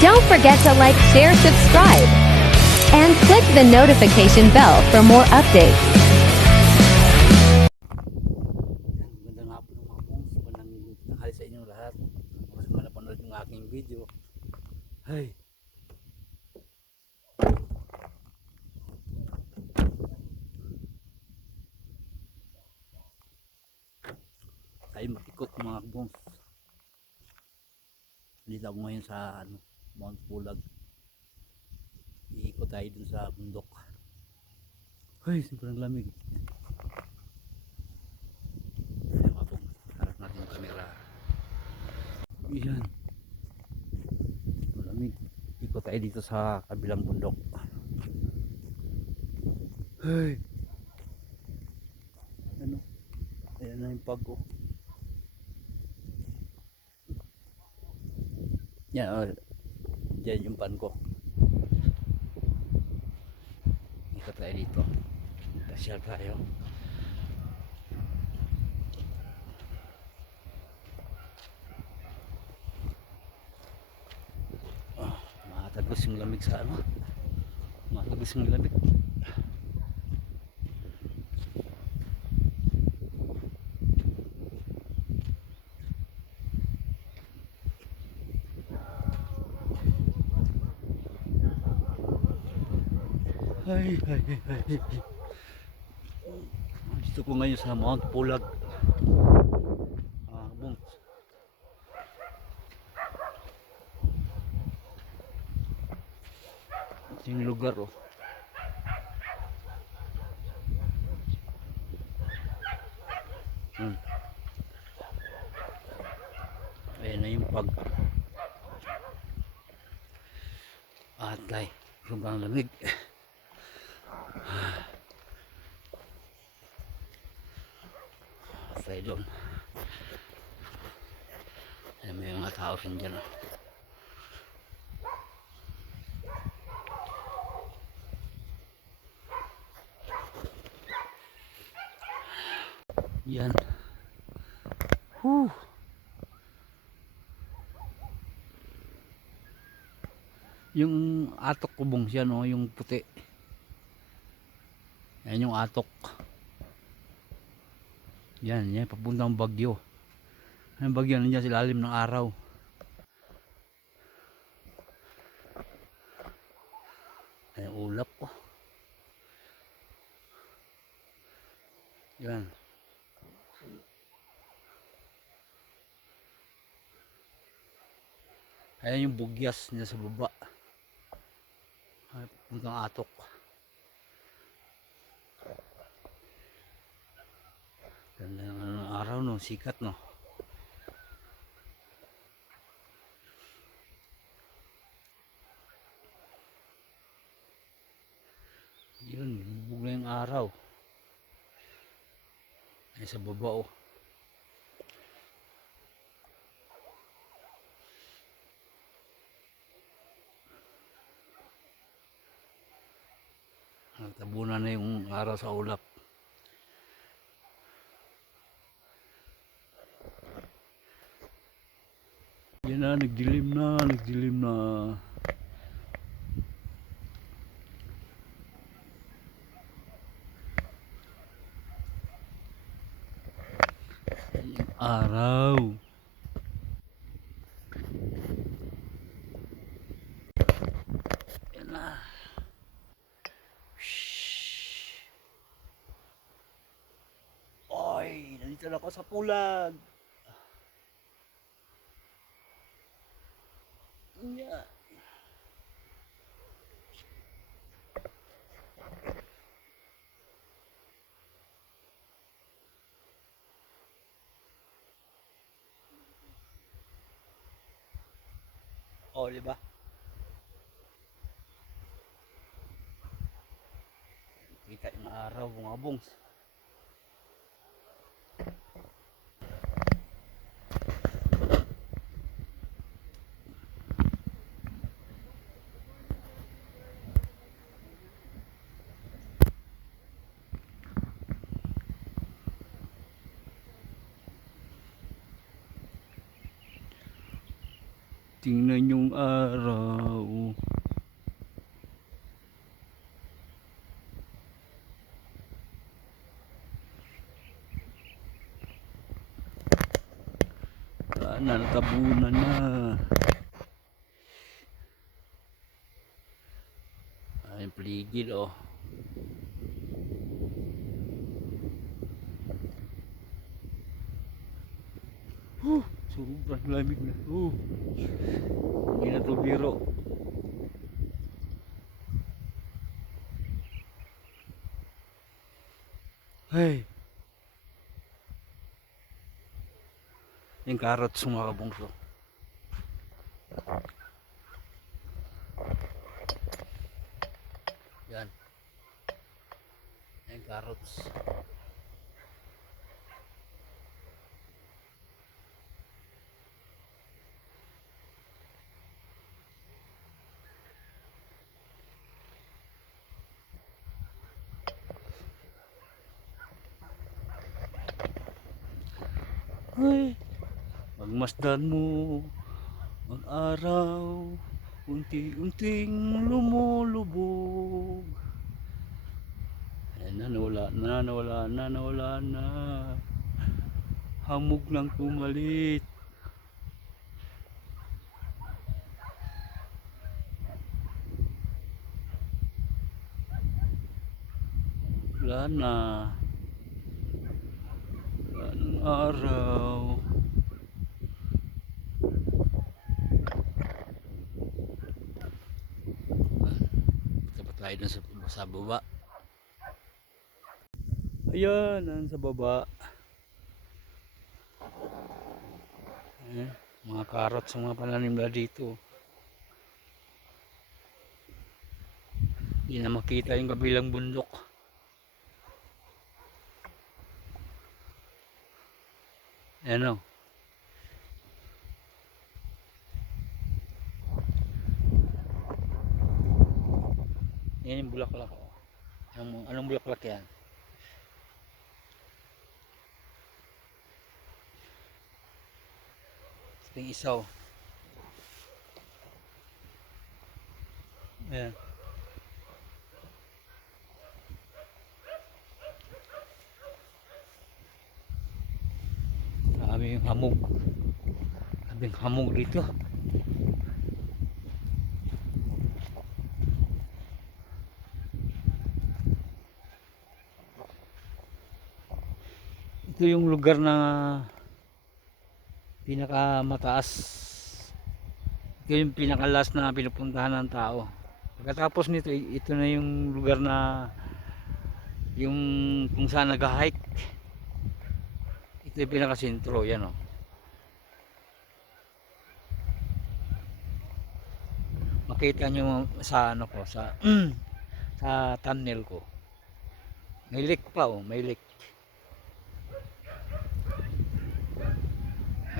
Don't forget to like, share, subscribe, and click the notification bell for more updates. Tayo makikot mga bongs. Dito ako ngayon sa ano, Mount Pulag. Iikot tayo dun sa bundok. Ay, sobrang lamig. Mga pong, harap natin yung camera. Yan. Malamig. Ikot tayo dito sa kabilang bundok. Hey. Ano? Ayan na yung pag oh. Yan oh. Diyan yung pan ko. Ikot tayo dito. Pasyal tayo. Ah, matagos yung lamig sa ano. Matagos yung lamig. Ay, ay, ay, ay. Dito ko ngayon sa Mount Pulag. Ah, bungs. Ito yung lugar oh. Hmm. Ayan na yung pag Atay, sobrang lamig. Atay doon. Ayan, may mga tao rin dyan. Yan. Whew. Yung atok kubong siya no, yung puti. Yan yung atok. Yan, yan papuntang bagyo. Ang bagyo nandiyan sa ilalim ng araw. Ay, ulap ko. Yan. Ayan yung bugyas niya sa baba. Ay, puntang atok. Ganda ng ano, araw no, sikat no. Yun, bubog na yung araw. Ay sa baba oh. Nagtabunan na yung araw sa ulap. Yan na, nagdilim na, nagdilim na. Yung araw. Yan na. Nandito na ako sa pulag. Oh, di ba? Kita yung araw, mga bungs. Tingnan yung araw. Sana natabunan na. Ay, pligil oh. Sobrang lamig na. Uh, hindi biro. Hey. Yung carrots mga kabungso. Yan. Yung carrots. Ay, pagmasdan mo ang araw, unti-unting lumulubog. Ayan na, nawala na, nawala na, nawala na. Hamog ng pumalit. Wala na. Wala ng araw. Tapat tayo dun sa, sa baba. Ayan, nan sa baba. Eh, mga carrots ang mga pananim na dito. Hindi na makita yung kabilang bundok. Ayan o. Yan yung bulaklak. Anong, anong bulaklak yan? Ito yung isaw. Ayan. Grabe yung hamog. Grabe yung hamog dito. Ito yung lugar na pinakamataas. Ito yung pinakalas na pinupuntahan ng tao. Pagkatapos nito, ito na yung lugar na yung kung saan nag-hike. Ito yung pinakasentro, yan o. Makita nyo sa ano ko, sa sa tunnel ko. May lake pa oh, may lake.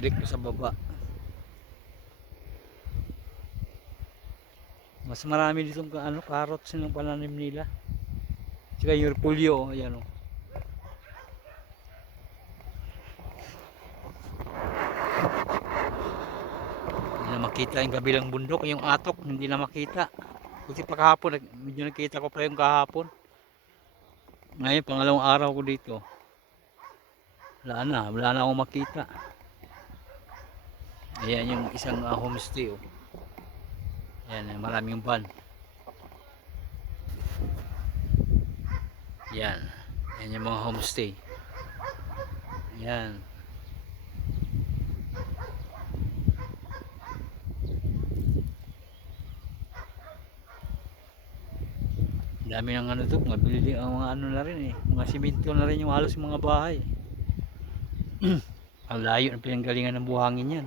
Lake pa sa baba. Mas marami dito ano, carrots yung pananim nila. Tsaka yung repolyo, oh, ayan oh. Hindi na makita yung kabilang bundok, yung atok, hindi na makita. Kasi pa kahapon, medyo nakita ko pa yung kahapon. Ngayon, pangalawang araw ko dito. Wala na, wala na akong makita. Ayan yung isang uh, homestay. Oh. Ayan, eh, maraming van. Yan. Yan yung mga homestay. Yan. Dami ng ano to, mga building, ang mga ano na rin eh. Mga simento na rin yung halos mga bahay. ang layo ng pinanggalingan ng buhangin yan.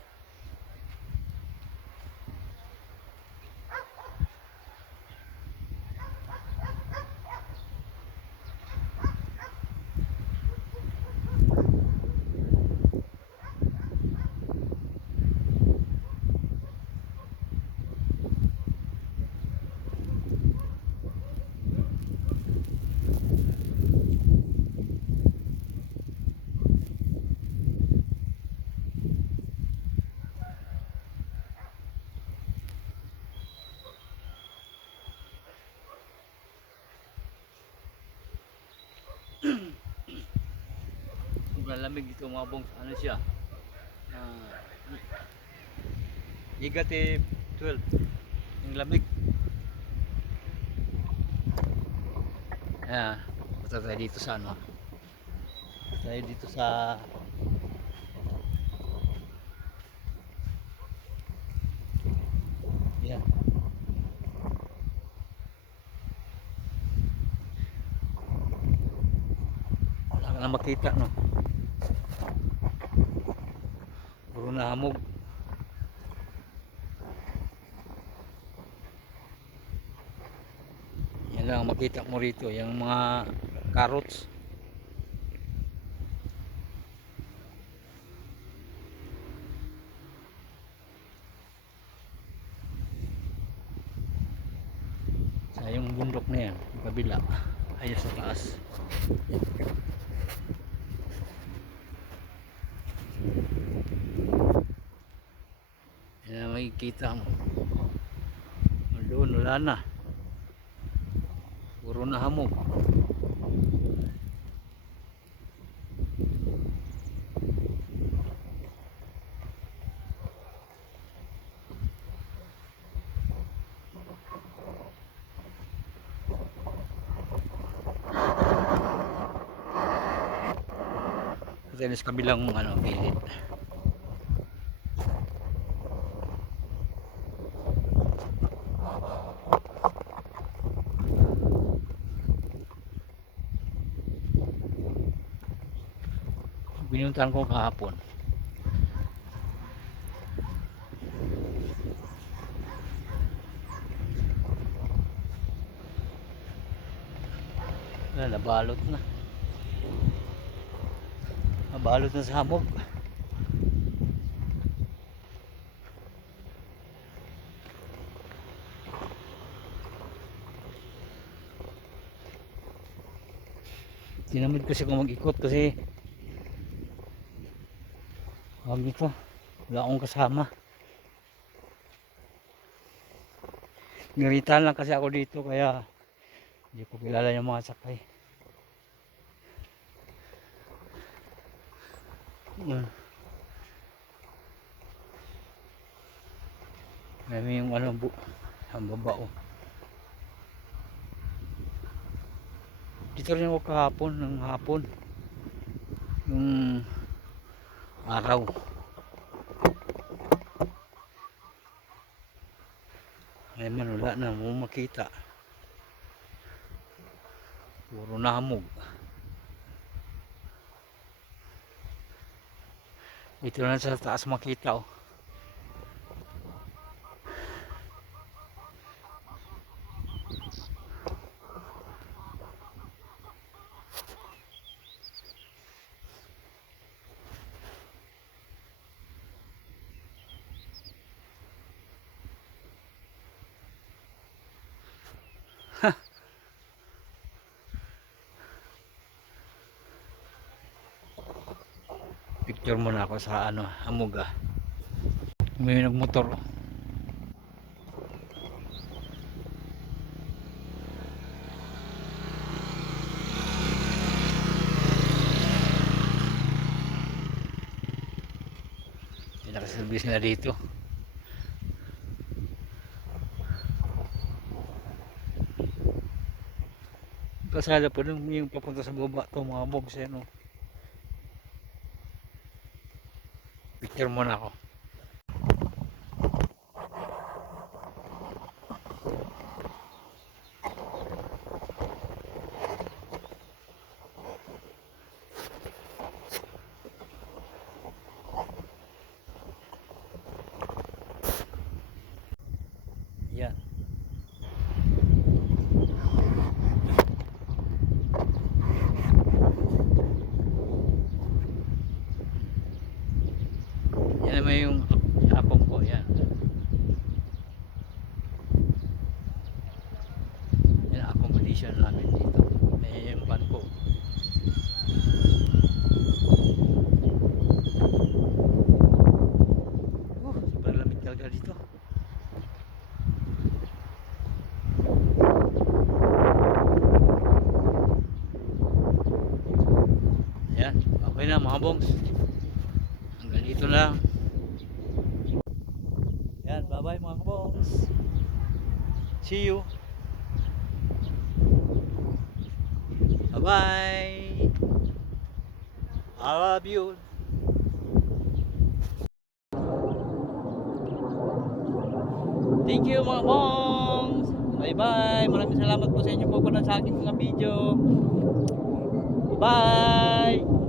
malamig dito mga bongs. Ano siya? Ah, negative 12. Yung lamig. Ayan. Punta tayo dito sa ano. Tayo dito sa Yan. Wala na makita no. Puro na hamog. Yan lang ang makita mo rito, yung mga carrots. Sa yung bundok na yan, kabila, ayun sa taas. Yan ang makikita mo. Doon, wala na. Puro na hamog. Ito sa kabilang ano, gilid. Binuntahan ko kahapon. Wala, nabalot na. Nabalot na sa hamog. Tinamid kasi kung mag-ikot kasi Huwag nito. Wala akong kasama. Ngiritan lang kasi ako dito kaya hindi ko kilala yung mga sakay. May yung ano bu ang baba oh. Dito rin ako kahapon ng hapon. Yung araw. Ay man wala na mo makita. Puro na hamog. Dito na sa taas makita oh. Picture muna ako sa ano, hamog ah. May nagmotor. nakaservice nila dito. Kasala po nung yung papunta sa baba to mga bogs yan oh. Picture muna ako. Yan. Yan naman yung apong ko, yan. Yan ang accommodation namin dito. Yan yung van ko. Oh, sobrang lamig talaga dito. Yan, okay na. na mga bongs. Hanggang dito na lang. Yan, bye bye mga bongs. See you. Bye bye. I love you. Thank you mga bongs. Bye bye. Maraming salamat po sa inyo po sa aking mga video. Bye.